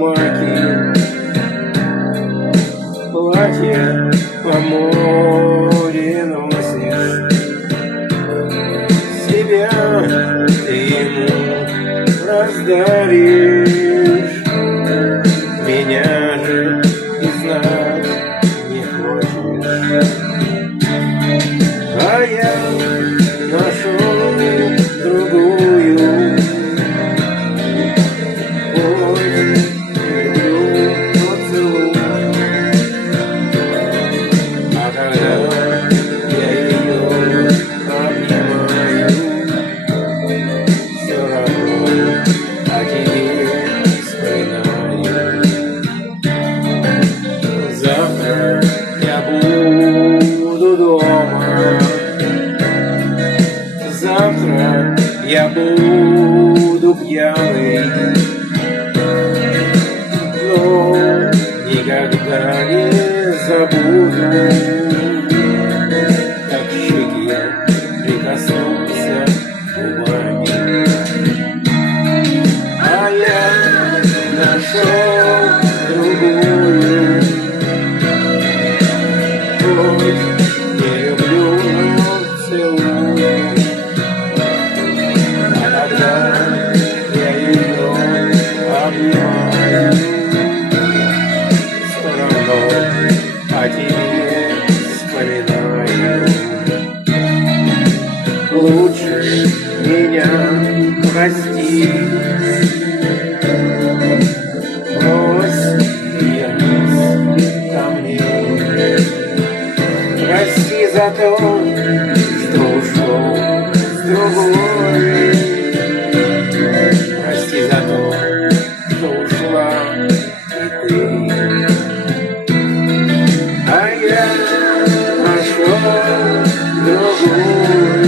маки, платье по море носишь. Себя ты ему раздаришь, меня же и знать не хочешь. А я нашел другую, хоть люблю, поцелуй. А когда я ее обнимаю, все равно о тебе вспоминаю. Завтра я буду дома, завтра я буду пьяный, но никогда не забуду, как щеки прикоснулся губами. А я нашел другую, хоть не люблю, но целую. А когда я ее обнимаю, все равно о тебе вспоминаю. Лучше меня прости, брось и вернись ко мне. Прости за то, что ушел с другой. Прости за то, что ушла и ты. А я нашел другую,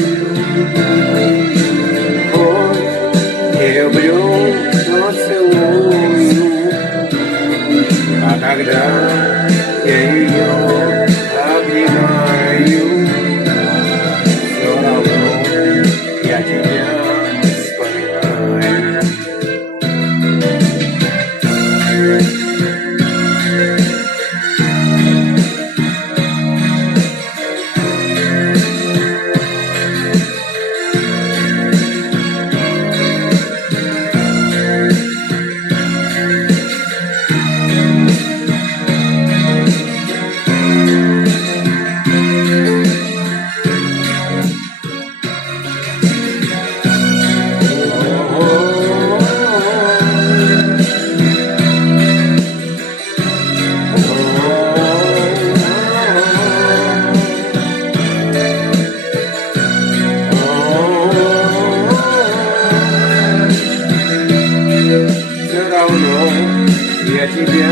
хоть не люблю, но целую. А когда я ее обнимаю, все равно я тебя вспоминаю. Все равно я тебя